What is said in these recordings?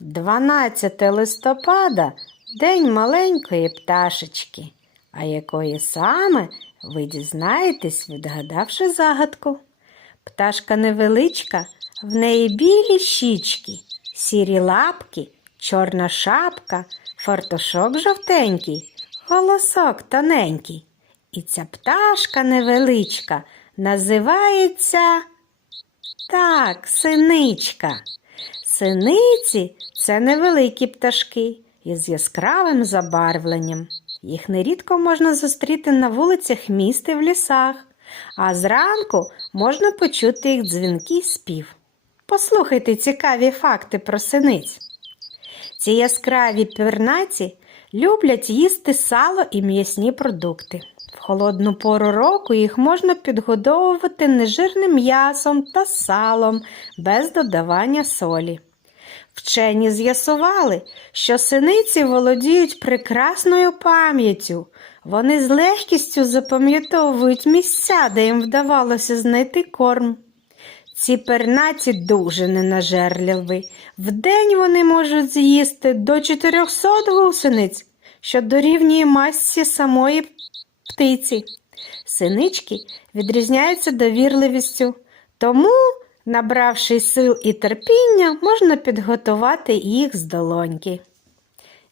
12 листопада день маленької пташечки, а якої саме ви дізнаєтесь, відгадавши загадку. Пташка невеличка, в неї білі щічки, сірі лапки, чорна шапка, фартушок жовтенький, голосок тоненький. І ця пташка невеличка називається так, синичка. Синиці це невеликі пташки із яскравим забарвленням. Їх нерідко можна зустріти на вулицях міст і в лісах, а зранку можна почути їх дзвінкий спів. Послухайте цікаві факти про синиць. Ці яскраві пернаці люблять їсти сало і м'ясні продукти. Холодну пору року їх можна підгодовувати нежирним м'ясом та салом без додавання солі. Вчені з'ясували, що синиці володіють прекрасною пам'яттю. Вони з легкістю запам'ятовують місця, де їм вдавалося знайти корм. Ці пернаті дуже ненажерливі. Вдень вони можуть з'їсти до 400 гусениць, що дорівнює масці самої птиці. Синички відрізняються довірливістю, тому, набравши сил і терпіння, можна підготувати їх з долоньки.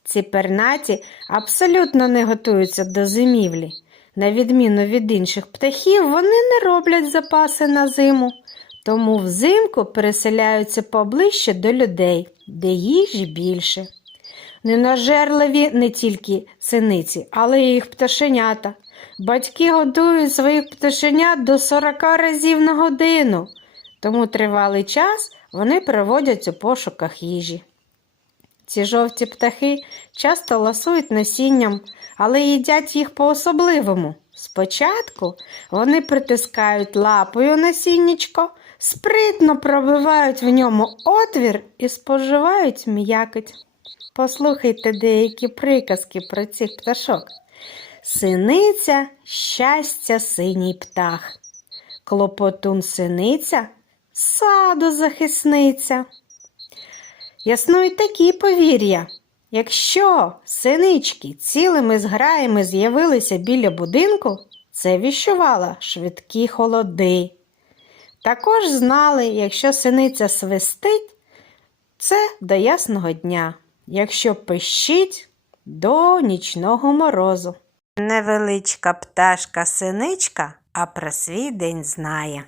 Ці пернаті абсолютно не готуються до зимівлі. На відміну від інших птахів, вони не роблять запаси на зиму, тому взимку переселяються поближче до людей, де їжі більше. Ненажерливі не тільки синиці, але й їх пташенята. Батьки годують своїх пташенят до 40 разів на годину, тому тривалий час вони проводять у пошуках їжі. Ці жовті птахи часто ласують насінням, але їдять їх по-особливому. Спочатку вони притискають лапою насіннячко, спритно пробивають в ньому отвір і споживають м'якоть. Послухайте деякі приказки про цих пташок. Синиця щастя синій птах. Клопотун синиця саду захисниця. Яснують такі повір'я. Якщо синички цілими зграями з'явилися біля будинку, це віщувало швидкі холоди. Також знали, якщо синиця свистить, це до ясного дня, якщо пищить до нічного морозу. Невеличка пташка синичка, а про свій день знає.